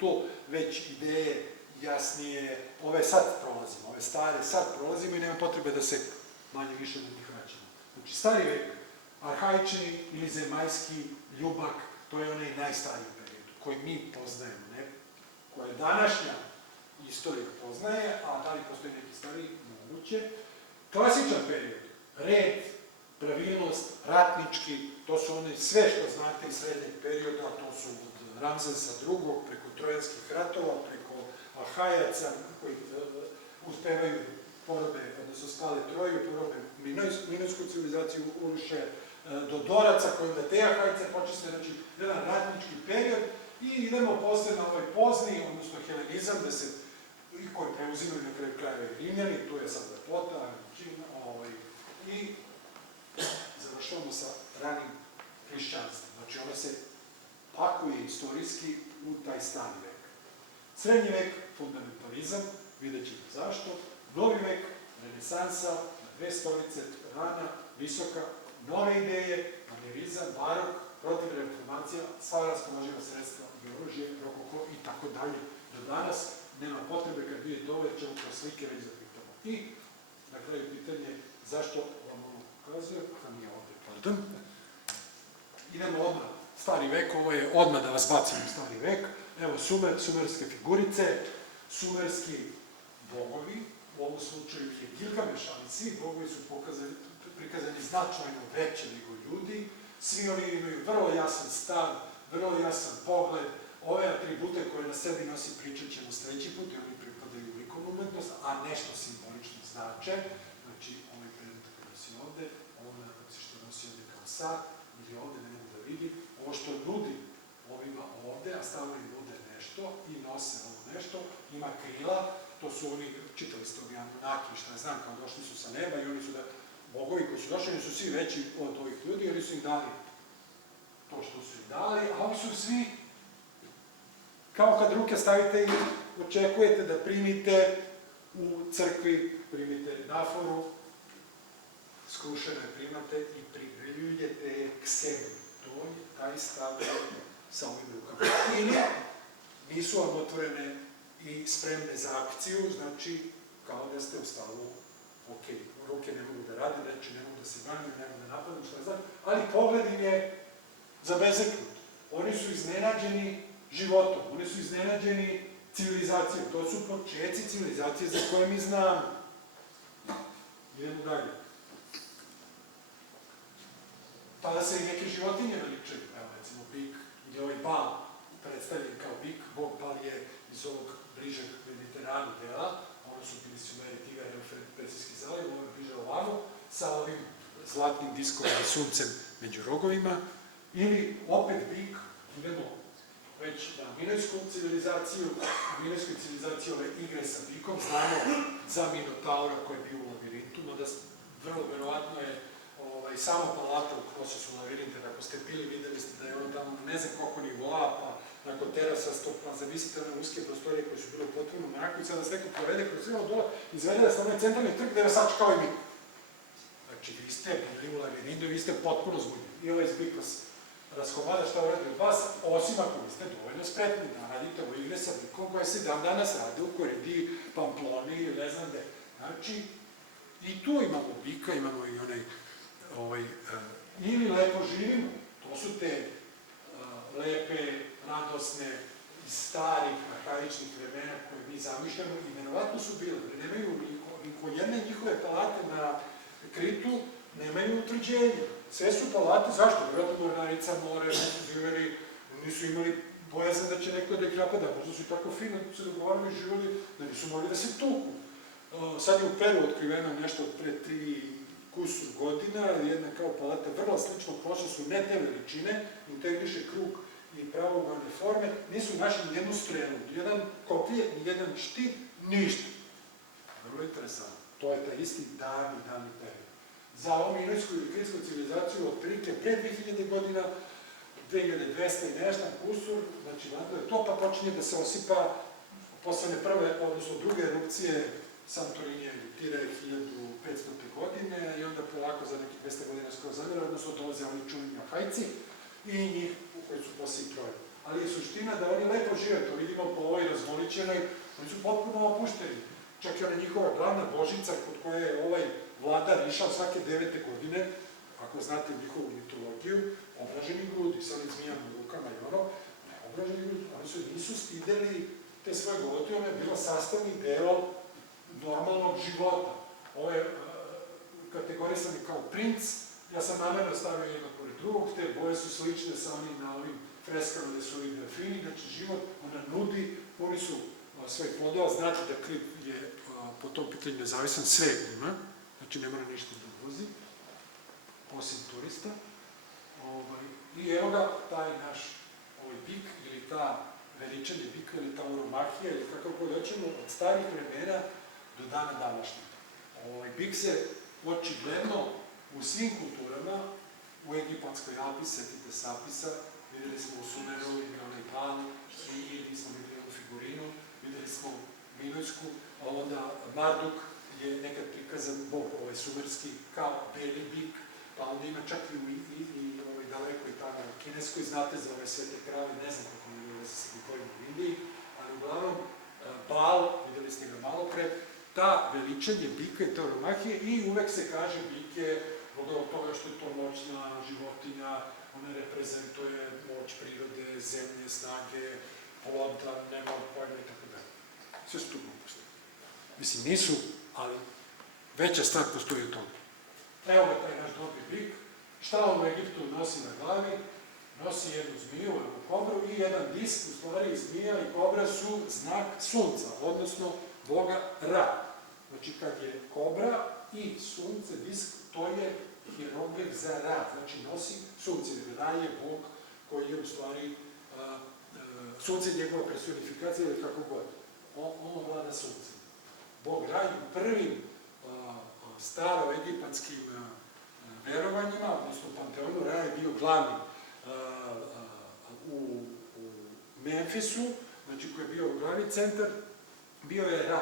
to već ideje jasnije, ove sad prolazimo, ove stare sad prolazimo i nema potrebe da se manje više na njih vraćamo. Znači, stari vek, arhaični ili zemaljski ljubak, to je onaj najstariji period koji mi poznajemo, ne? Koje današnja istorija poznaje, a da li postoji neki stariji, moguće. Klasičan period, red, pravilnost, ratnički, to su one sve što znate iz srednjeg perioda, to su od Ramzesa II, preko trojanskih ratova, preko Ahajaca koji uspevaju porobe, odnosno spale Troju, porobe Minojsku civilizaciju, uruše do Doraca koji onda te Ahajce počiste, znači jedan ratnički period i idemo posle na ovaj pozni, odnosno helenizam, da se i koji preuzimaju na kraju krajeva i Rimljani, tu je sad lepota, i završavamo sa ranim hrišćanstvom. Znači ono se pakuje istorijski u taj stari vek. Srednji vek, fundamentalizam, vidjet ćemo zašto. Novi vek, renesansa, na dve stolice, rana, visoka, nove ideje, manjerizam, barok, protivreformacija, sva raspoloživa sredstva i oružje, rokoko i tako dalje. Do danas nema potrebe kad vidite ovo, jer ćemo kroz slike već zapitamo. I na kraju pitanje zašto vam ovo pokazuje, a nije ovdje, pardon. Idemo odmah, stari vek, ovo je odmah da vas bacimo u stari vek. Evo, sumerske figurice, sumerski bogovi, u ovom slučaju je Gilgameš, ali svi bogovi su prikazani značajno veće nego ljudi, svi oni imaju vrlo jasan stav, vrlo jasan pogled, ove atribute koje na sebi nosi pričat ćemo sledeći put i oni pripadaju likovnu umetnost, a nešto simbolično znače, znači ovaj predmet koji nosi ovde, ovo što nosi ovde kao sat, ili ovde ne mogu da vidim, ovo što nudi ovima ovde, a stavno im nude nešto i nose ovo nešto, ima krila, to su oni, čitali ste ovi Anunnaki, šta ne znam, kao došli su sa neba i oni su da, bogovi koji su došli, oni su svi veći od ovih ljudi, oni su im dali to što su im dali, a ovi su svi, kao kad ruke stavite i očekujete da primite u crkvi, primite naforu, skrušeno je primate i prigriljujete je k sebi. To je taj stav sa ovim rukama. Ili nisu vam otvorene i spremne za akciju, znači kao da ste u stavu, ok, ruke ne mogu da rade, reči ne mogu da se branju, ne mogu da napadnu, šta znam, ali pogled im je zabezeknut. Oni su iznenađeni životom, oni su iznenađeni civilizacijom, to su početci civilizacije za koje mi znamo. Idemo dalje. Pa da se i neke životinje veličaju, evo recimo bik, ili ovaj bal predstavljen kao bik, bog bal je iz ovog bližeg Mediteranu dela, ono su bili Sumeri, Tigar, Persijski zaliv, ovo je bliže ovamo, sa ovim zlatnim diskom i suncem među rogovima, ili opet bik, idemo već na minojsku civilizaciju, u minojskoj civilizaciji ove igre sa bikom, znamo za Minotaura koji je bio u labirintu, no da vrlo verovatno je samo palata u procesu labirinte, ako ste bili, videli ste da je ono tamo ne znam koliko nivoa, pa nakon terasa, pa zamislite one uske prostorije koje su bile u potpunom mraku i sada se neko provede kroz sve ono dola, izvede da ste onaj centralni trg da je sačekao i mi. Znači, vi ste bili u labirintu i vi ste potpuno zbunjeni. I ovaj zbik vas raskomada šta uradi od vas, osim ako vi ste dovoljno spretni da radite ovo igre sa bikom koje se dan danas rade u Koridi, Pamploni ili ne znam gde. Znači, i tu imamo bika, imamo i onaj ili lepo živimo, to su te lepe, radosne, iz starih, arhaičnih vremena koje mi zamišljamo i verovatno su bile, jer nemaju niko jedne njihove palate na Kritu, nemaju utvrđenja. Sve su palate, zašto? Vjerojatno mornarica more, nisu živeli, nisu imali bojazan da će neko da ih napada, možda su tako fino se dogovarali i živeli da nisu mogli da se tuku. Sad je u Peru otkriveno nešto od pre 3 kusur godina, jedna kao palata vrlo slično, prošle su ne te veličine, integriše krug i pravouglavne forme, nisu našli nijednu strelu, nijedan koplje, nijedan štit, ništa. Vrlo interesantno. To je taj isti davni period. Za ovu minojsku ili krinsku civilizaciju otprilike pre 2000 godina, 2200 i nešto kusur, znači vladno je to, pa počinje da se osipa posle prve, odnosno druge erupcije Santorinija ili Tire 1500. godine i onda polako za nekih 200 godina skoro zamira, odnosno dolaze oni čuveni Ahajci i njih u koji su posle i Troje. ali je suština da oni lepo žive, to vidimo po ovoj razgoličenoj, oni su potpuno opušteni. Čak i ona njihova glavna božica kod koje je ovaj vladar išao svake 9. godine, ako znate njihovu mitologiju, obraženi grudi, sa onim zmijama u rukama i ono, ne obraženi grudi, oni su nisu stideli te svoje golote, ono je bilo sastavni deo normalnog života. Ovo je kategorisan kao princ, ja sam namjerno stavio jedno pored drugog, te boje su slične sa onim na ovim freskama gde su ovi delfini, znači život, ona nudi, oni su svojih plodova, znate da klip je po tom pitanju nezavisan, sve ima, znači ne mora ništa da uvozi, osim turista. I evo ga, taj naš bik, ili ta veličanje bika, ili ta uromahija, ili kako god hoćemo, od starih vremena do dana današnjeg. Bik se očigledno u svim kulturama, u egipatskoj Apis, setite se Apisa, videli smo u Sumeru, ili onaj Pan, ili smo videli onu figurinu, videli smo Minojsku, a onda Marduk je nekad prikazan bog, sumerski, kao beli bik, pa onda ima čak i u dalekoj tamo kineskoj, znate za ove svete krave, ne znam kako ne videli se bikovima u Indiji, ali uglavnom Baal, videli ste ga malo pre, ta veličanje bika i ta uromahija i uvek se kaže bik je od toga što je to moćna životinja, ona reprezentuje moć prirode, zemlje, snage, ploda, nema pojma i tako dalje. Sve su tu gluposti. Mislim, nisu, ali veća stvar postoji u tome. Evo ga taj naš dobri bik. Šta on u Egiptu nosi na glavi? Nosi jednu zmiju, jednu kobru i jedan disk, u stvari zmija i kobra su znak sunca, odnosno boga Ra. Znači, kad je kobra i sunce, disk, to je hieroglif za Ra, znači nosi sunce, jer Ra je bog koji je u stvari sunce njegova personifikacija ili kako god. On vlada sunce. Bog Ra je u prvim staro-egipatskim verovanjima, odnosno Panteonu, Ra je bio glavni u Memfisu, znači koji je bio glavni centar, bio je Ra,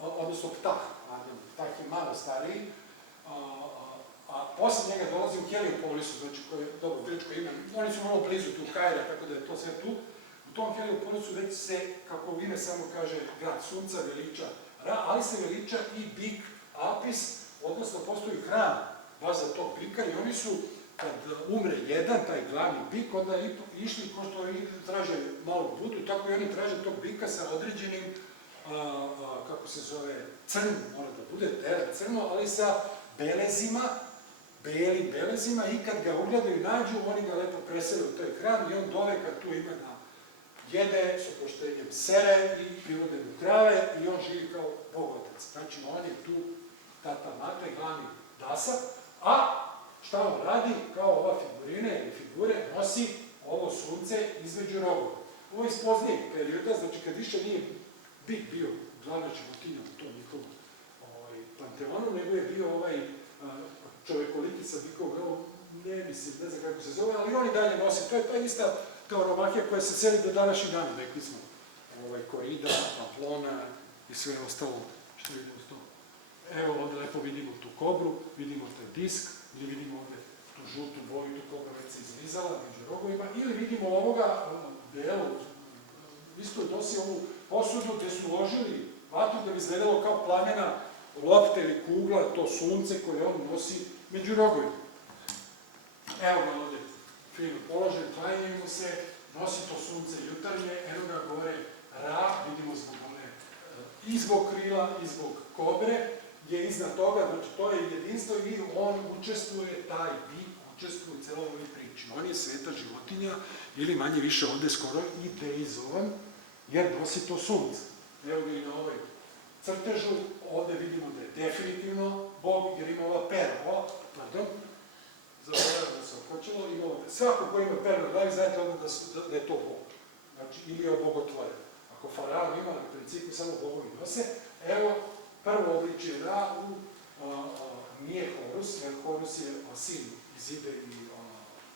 odnosno Ptah. Ptah je malo stariji, a posle njega dolazi u Heliopolisu, znači koji je dobro grčko ime, oni su malo blizu tu Kaira, tako da je to sve tu. U tom Heliopolisu već se, kako ime samo kaže, grad sunca veliča Ra, ali se veliča i bik Apis, odnosno postoji hram baš za tog bika i oni su, kad umre jedan, taj glavni bik, onda išli, ko što traže malog Budu, tako i oni traže tog bika sa određenim, kako se zove, crno, mora da bude, crno, ali sa belezima, belim belezima i kad ga ugledaju i nađu, oni ga lepo presele u taj hram i on dole kad tu ima da jede, s oproštenjem sere i privode mu krave i on živi kao bogotac. Znači, on je tu tata mate, glavni dasak, a šta on radi? Kao ova figurine ili figure nosi ovo sunce između rogova. Ovo je iz poznijeg perioda, znači kad više nije bik bio glavna životinja u tom njihovom panteonu, nego je bio čovekoliki sa bikovom, ne znam kako se zove, ali oni dalje nose. To je ta ista uromahija koja se seli do današnjih dana, rekli smo, korida, pamplona i sve ostalo što vidimo s tom. Evo ovde lepo vidimo tu kobru, vidimo taj disk, ili vidimo ovde tu žutu boju, tu kobra već se izlizala među rogovima, ili vidimo ovoga delu, isto nosi ovu posudu gde su uložili vatru da bi izgledalo kao plamena lopte ili kugla, to sunce koje on nosi među rogovima. Evo ga ovde, fino položen, klanjaju mu se, nosi to sunce jutarnje, evo ga gore Ra, vidimo zbog one, i zbog krila, i zbog kobre, je iznad toga, znači to je jedinstvo i on učestvuje, taj bik učestvuje u celoj ovoj priči. On je sveta životinja, ili manje više ovde skoro i deizovan, jer nosi to sunce. Evo ga i na ovoj crtežu, ovde vidimo da je definitivno Bog, jer ima ova pera, zaboravljamo da se okočilo, ima ovde. Svako ko ima peru na glavi, znate ovde da je to Bog. Znači, ili je bogotvoren. Ako faraon ima, na principu samo bogovi nose, evo, prvo obličje Ra nije Horus, jer Horus je sin Izide i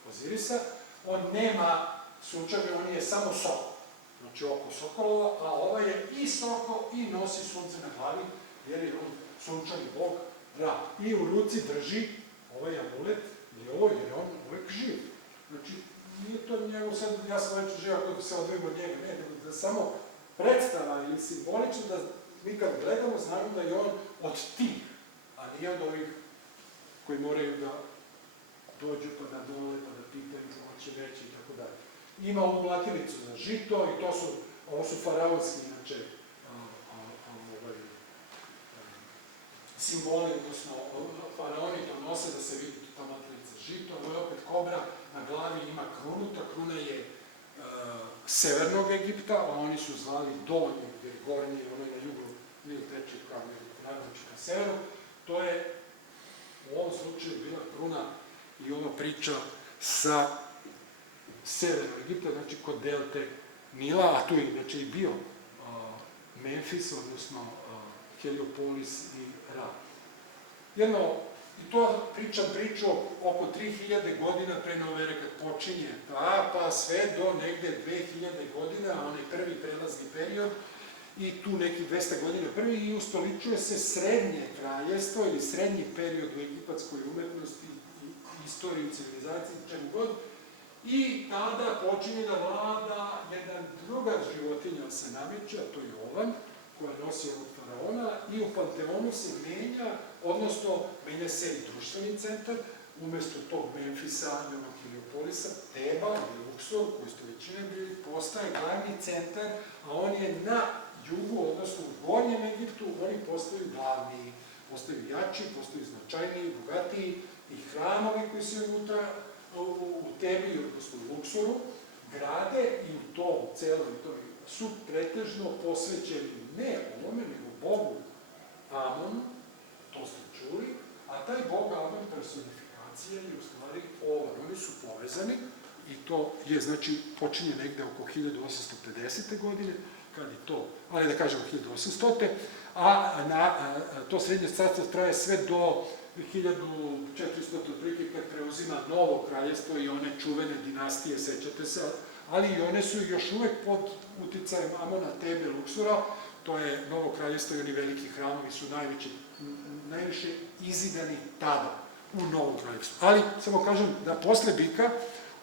Ozirisa. On nema sunčeve, on je samo sokol. Znači oko sokolova, a ova je i sokol i nosi sunce na glavi, jer je on sunčani bog Ra. I u ruci drži ovaj amulet, jer je on uvek živ. Znači, nije to njegov sad, ja sam već živa ako se odvojim od njega, ne, nego da samo predstava ili simbolično da mi kad gledamo znamo da je on od tih, a nije od ovih koji moraju da dođu pa da dole, pa da pitaju ko će reći i tako dalje. Ima ovu latinicu za žito i ovo su faraonski, inače, simboli, odnosno faraoni to nose da se vidi ta matlica žito, ovo je opet kobra, na glavi ima krunu, ta kruna je severnog Egipta, a oni su zvali donji, jer gornji, ono je na jugu, Nil teče kao naravnoći ka severu, to je u ovom slučaju bila kruna i ova priča sa severnog Egipta, znači kod delte Nila, a tu je inače i bio Memfis, odnosno Heliopolis i Ra. Jedno, i to pričam priču oko 3000 godina pre nove ere kad počinje, pa sve do negde 2000 godina, onaj prvi prelazni period, i tu neki 200 godina prvi, i ustoličuje se srednje kraljestvo ili srednji period u egipatskoj umetnosti, istoriji, civilizaciji, čemu god, i tada počinje da vlada jedan druga životinja se nameće, a to je ovan, koja nosi ovog faraona, i u Panteonu se menja, odnosno menja se i društveni centar, umesto tog Memfisa, Heliopolisa, Teba ili Luksor, koji ste većine bili, postaje glavni centar, a on je na jugu, odnosno u gornjem Egiptu, oni postaju glavni, postaju jači, postaju značajniji, bogatiji, i hramovi koji se unutra u Tebi, odnosno u Luksoru, grade i u tom celoj toj su pretežno posvećeni ne onome, nego Bogu Amonu, to ste čuli, a taj Bog Amon personifikacija je u stvari ovan. Oni su povezani i to je, znači, počinje negde oko 1850. godine, kad je to, ali da kažemo 1800. A to srednje carstvo traje sve do 1400. otprilike kad preuzima novo kraljestvo i one čuvene dinastije, sećate se, ali i one su još uvek pod uticajem Amona, Tebe, Luksora, to je novo kraljestvo i oni veliki hramovi su najviše izidani tada u novom kraljevstvu. Ali, samo kažem da posle bika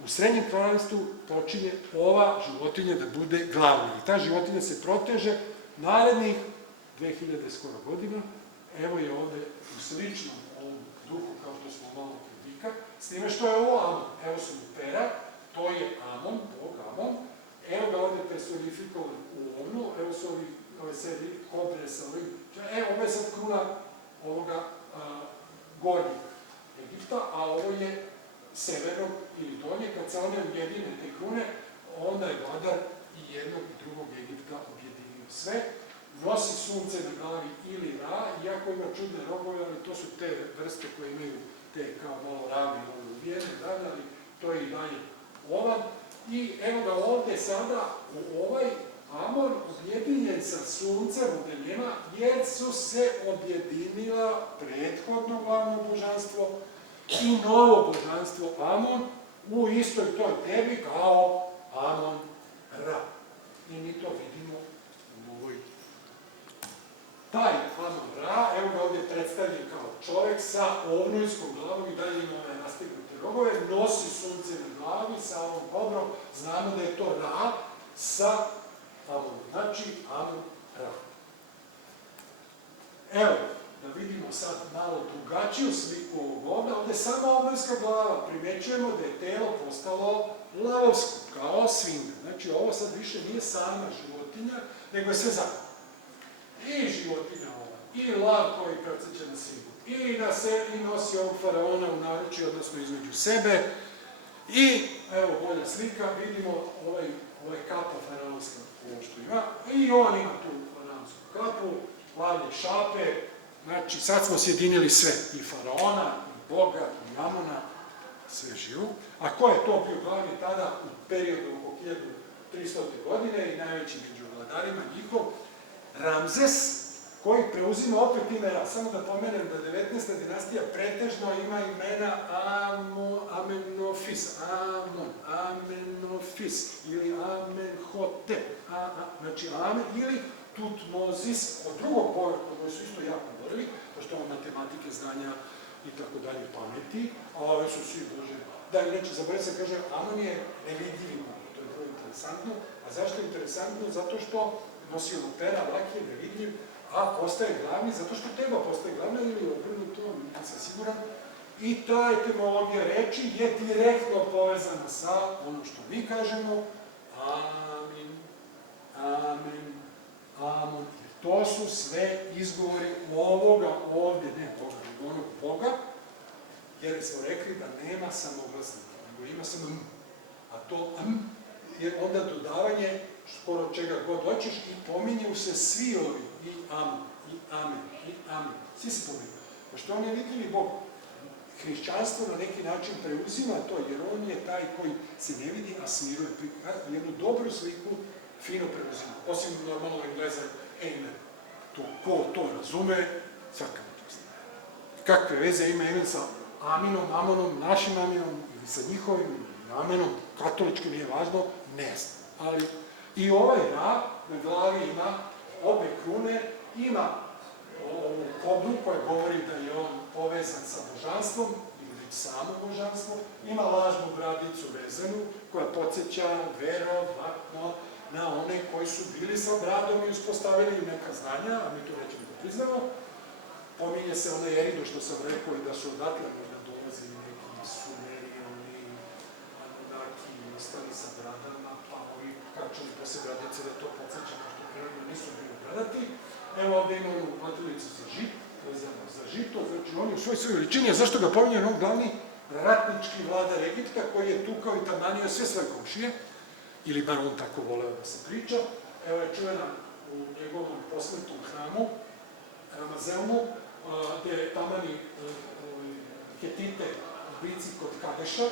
u srednjem kraljevstvu počinje ova životinja da bude glavna. I ta životinja se proteže narednih 2000 skoro godina. Evo je ovde u sličnom ovom duhu kao što smo malo kod bika, s time što je ovo Amon. Evo su mu pera, to je Amon, Bog Amon. Evo ga ovde personifikovan u ovnu, evo su ove sedi kobre sa ovim. Evo, ovo je sad kruna ovoga gornjeg Egipta, a ovo je severnog ili donje. Kad se one ujedine te krune, onda je vladar i jednog i drugog Egipta objedinio sve. Nosi sunce na glavi ili Ra, iako ima čudne rogove, ali to su te vrste koje imaju te kao malo rame uvijene, ali to je i dalje ovan. I evo ga ovde sada u ovaj Amon objedinjen sa suncem u Benjema, jer su se objedinila prethodno glavno božanstvo i novo božanstvo Amon u istoj toj Tebi kao Amon Ra. I mi to vidimo u ovoj. Taj Amon Ra, evo ga ovdje predstavljen kao čovek sa ovnujskom glavom i dalje ima ove nastignute rogove, nosi sunce na glavi sa ovom kobrom, znamo da je to Ra sa Amon, znači Amon Ra. Evo, da vidimo sad malo drugačiju sliku ovog ovde, ovde je samo ovnujska glava, primećujemo da je telo postalo lavovsko, kao svinja. Znači ovo sad više nije sama životinja, nego je sve zajedno. I životinja ova, i lav koji predseća na svinju, i nosi ovog faraona u naručju, odnosno između sebe, i evo bolja slika, vidimo ovaj kapa faraonska ovo što ima, i on ima tu faraonsku kapu, lavlje šape, znači sad smo sjedinili sve, i faraona, i Boga, i Amona, sve živo. A ko je to bio glavni tada u periodu oko 1300. godine i najveći među vladarima njihov? Ramzes, koji preuzima opet ime Ra. Samo da pomenem da 19. dinastija pretežno ima imena Amenofis, Amenofis ili Amenhotep, znači Amen ili Tutmozis od drugog povrata, koji su isto jako borili, pošto on matematike, znanja i tako dalje pameti, a ove su svi Bože Da, inače, zaboravim se kaže, Amon je nevidljivi Bog, to je vrlo interesantno. A zašto je interesantno? Zato što nosi ono pera, lak je, nevidljiv, a postaje glavni, zato što Teba postaje glavna ili obrnuto, nisam siguran. I ta etimologija reči je direktno povezana sa ono što mi kažemo Amin, Amen, Amon. Jer to su sve izgovori ovoga ovdje, ne Boga, nego onog Boga, jer smo rekli da nema samoglasnika, nego ima samo M. A to M je onda dodavanje skoro čega god hoćeš i pominju se svi ovi, i Amon, i Amen, i Amen. Svi se pominju. Pošto on je vidljivi Bog. Hrišćanstvo na neki način preuzima to, jer on je taj koji se ne vidi, a smiruje. Jednu dobru sliku fino preuzima. Osim normalno Engleza, Amen. Ko to razume, svaka motost. Kakve veze ima Amen sa Aminom, Amonom, našim Aminom, ili sa njihovim Amenom, katoličkim, nije važno, ne znam. Ali i ovaj Ra na glavi ima obe krune, ima ovu kobnu koja govori da je on povezan sa božanstvom, ili već samo božanstvom, ima lažnu bradicu vezanu, koja podsjeća verovatno na one koji su bili sa bradom i uspostavili neka znanja, a mi to nećemo da priznamo. Pominje se onaj Erido što sam rekao i da su odatle možda dolazili neki Sumeri, oni Anunnaki i ostali sa bradama, pa ovi kačali posle bradice da to podsjeća, pošto prirodno nisu bili bradati. Evo ovdje imamo matricu za žit, vezano za žito, znači on je u svoj veličini, a zašto ga pominje on glavni ratnički vladar Egipta koji je tukao i tamanio sve svoje komšije, ili bar on tako voleo da se priča. Evo je čuvena u njegovom posmrtnom hramu, Ramazeumu, gde tamani Hetite ubici kod Kadeša.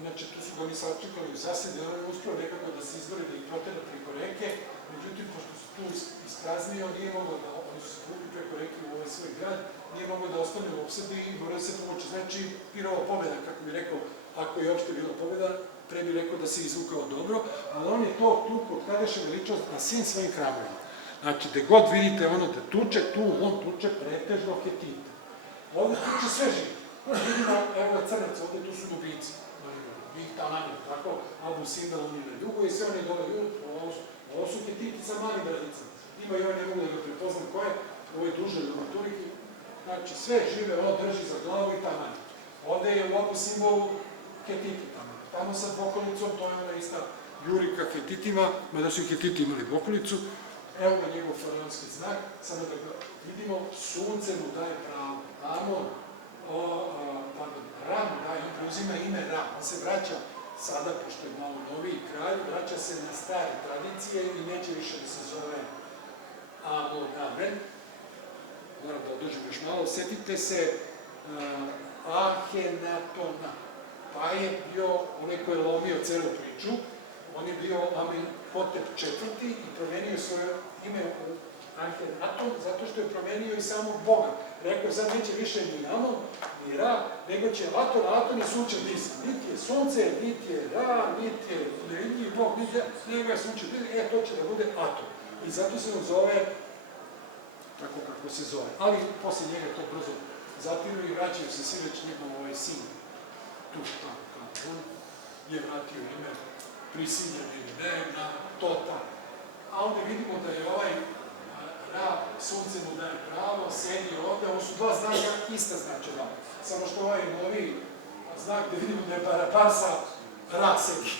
Inače, tu su ga oni sačekali u zasedi, on je uspio nekako da se izvori, da ih protera preko reke, međutim, pošto su tu ispraznio, nije moglo da, oni su se povukli preko reke u ovaj svoj grad, nije moglo da ostane u opsadi i moraju se pomoći. Znači, pirova pobjeda, kako bi rekao, ako je uopšte bila pobjeda, pre bi rekao da se izvukao dobro, ali on je to tu kod Kadeša veličao na svim svojim hramovima. Znači, gde god vidite ono da tuče, tu on tuče pretežno Hetite. Ovde tuče sve živo. Vidimo, evo je crnac, ovde tu su Nubici. Bih Tamani, tako, Abu Simbel, on je na jugu i sve one dole jugu, ovo su Hetiti sa malim bradicama. Ima i ovaj ne mogu da ga prepoznam ko je, ovo je duže u maturiki. Znači, sve žive, ono drži za glavu i Tamani. Ovde je u Abu Simbelu Hetiti Tamani. Tamo sa dvokolicom, to je ona ista Jurika Hetitima, mada su i Hetiti imali dvokolicu. Evo ga njegov faraonski znak, samo da ga vidimo, sunce mu daje pravo. Amon, Ra mu daje, on preuzima ime Ra, on se vraća sada, pošto je malo noviji kralj, vraća se na stare tradicije i neće više da se zove Amon, Amen. Moram da održim još malo, setite se Ahenatona, pa je bio onaj ko je lomio celu priču, on je bio Amenhotep IV i promenio svoje ime u Ahenaton, zato što je promenio i samog Boga. Rekao, sad neće više ni Amon, ni Ra, nego će Aton i sunčev disk. Niti je sunce, niti je Ra, niti je nevidljivi Bog, nego je sunčev disk, to će da bude Aton. I zato se on zove tako kako se zove. Ali posle njega to brzo zatiru i vraćaju se svi već njegov sin. Tu tamo, kao on je vratio ime prisiljen ili ne, na to tamo. A onda vidimo da je ovaj Ra, sunce mu daje pravo, sedi ovde, ovo su dva znaka, ista značena. Samo što ovaj novi znak gde vidimo da je Barabasa, Ra sedi.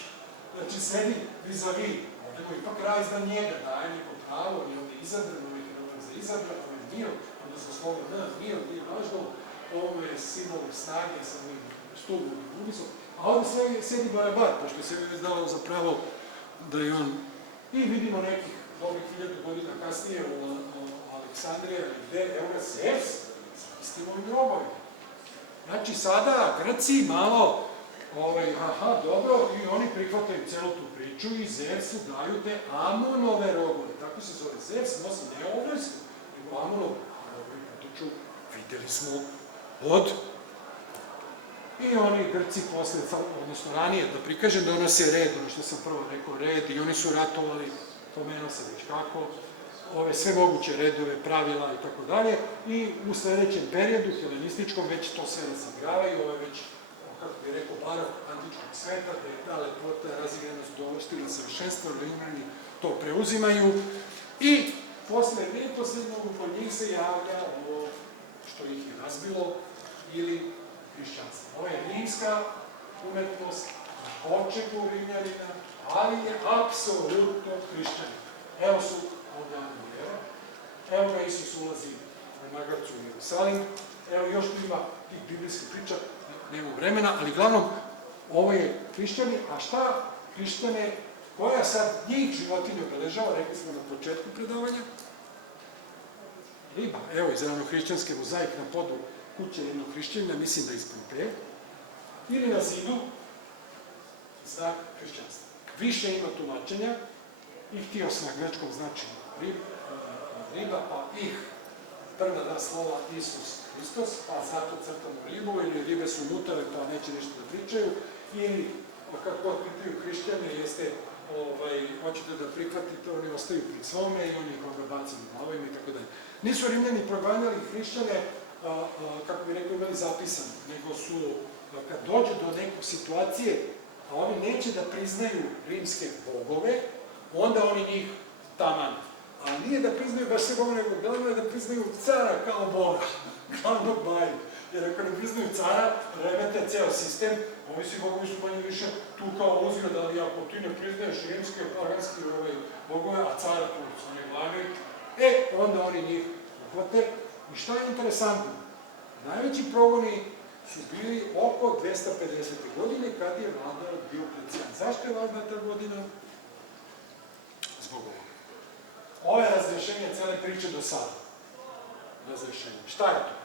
Znači sedi vis-a-vis, ovde mu ipak Ra iznad njega, daje neko pravo, on je ovde izabran, on je herovan za izabran, on je mir, onda se slovo mir, nije važno, ovo je simbol snage sa ovim stubom i ulisom. A ovde sedi Barabar, pošto se mi već dalo za pravo da je on, i vidimo nekih ovih 1000 godina kasnije u Aleksandrija ili gde, evo ga Zevs, sa istim ovim robovima. Znači sada Grci malo, aha, dobro, i oni prihvataju celu tu priču i Zevsu daju te Amonove rogove. Tako se zove Zevs, nosi ne ovojsku, nego Amonove rogovi potiču, videli smo od. I oni Grci posle, odnosno ranije, da prikažem, donose red, ono što sam prvo rekao, red, i oni su ratovali, pomenuo se već kako, ove sve moguće redove, pravila i tako dalje, i u sledećem periodu, helenističkom, već to sve razigravaju, ove već kako bih rekao, barok antičkog sveta, da je ta lepota, razigranost dovrštila savršenstvo, Rimljani to preuzimaju i posle neposrednog kod njih se javlja ovo što ih je razbilo ili hrišćanstvo. Ovo je rimska umetnost, očeku Rimljanina, ali je apsolutno hrišćanin. Evo su ovdje Anđeleva, evo ga Isus ulazi na magarcu u Jerusalim, evo još tu ima tih biblijskih priča, nema vremena, ali glavnom ovo je hrišćani, a šta hrišćane, koja sad njih životinje obeležava, rekli smo na početku predavanja, riba, evo izravno hrišćanske mozaik na podu kuće jednog hrišćanina, mislim da iz Pompeje, ili na zidu, znak hrišćanstva. Više ima tumačenja, ihtios na grečkom znači riba, pa ih, prva dva slova Isus Hristos, pa zato crtamo ribu, ili ribe su mutave, pa neće ništa da pričaju, ili, kako pitaju hrišćane, jeste, hoćete da prihvatite, oni ostaju pri svome i oni koga bacili glavima i tako dalje. Nisu Rimljani proganjali hrišćane, kako bi rekao, imali zapisano, nego su, kad dođe do neke situacije, a oni neće da priznaju rimske bogove, onda oni njih tamane. A nije da priznaju baš sve bogove, nego glavno je da priznaju cara kao boga, glavnog baju. Jer ako ne priznaju cara, remete ceo sistem, ovi svi bogovi su manje više tu kao uzio, da li ako ti ne priznaješ rimske, paganske bogove, a cara tu su oni glavni, onda oni njih uhvate. I šta je interesantno? Najveći progoni su bili oko 250. godine, kad je vladao Dioklecijan. Zašto je važna ta godina? Zbog ovoga. Ovo je razrešenje cele priče do sada. Razrešenje. Šta je to?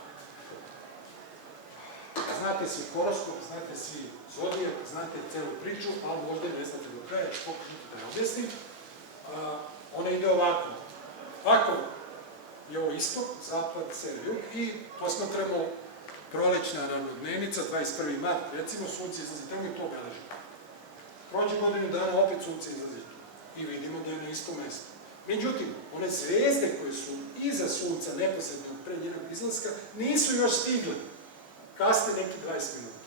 Znate svi horoskop, znate svi zodijak, znate celu priču, ali možda ne znate do kraja, pokušajte da je objasnim. Ona ide ovako. Ako je ovo istok, zapad, sever, jug i posmatramo prolećna ravnodnevnica, 21. mart, recimo sunce izlazi tamo i to obeleži. Prođe godinu dana, opet sunce izlazi i vidimo da je na istom mestu. Međutim, one zvezde koje su iza sunca, neposredno pre njenog izlaska, nisu još stigle. Kasne neki 20 minuta.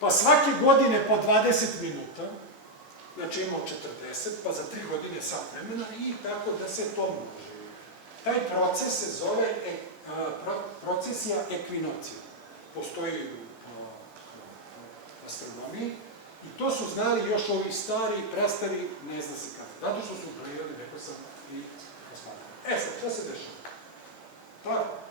Pa svake godine po 20 minuta, znači imamo 40, pa za 3 godine sat vremena i tako da se to množi. Taj proces se zove procesija ekvinocija. Postoji u astronomiji i to su znali još ovi stari, prastari, ne zna se kada. Zato što su brojali, rekao sam, i osmatrali. Sad, šta se dešava? Tako.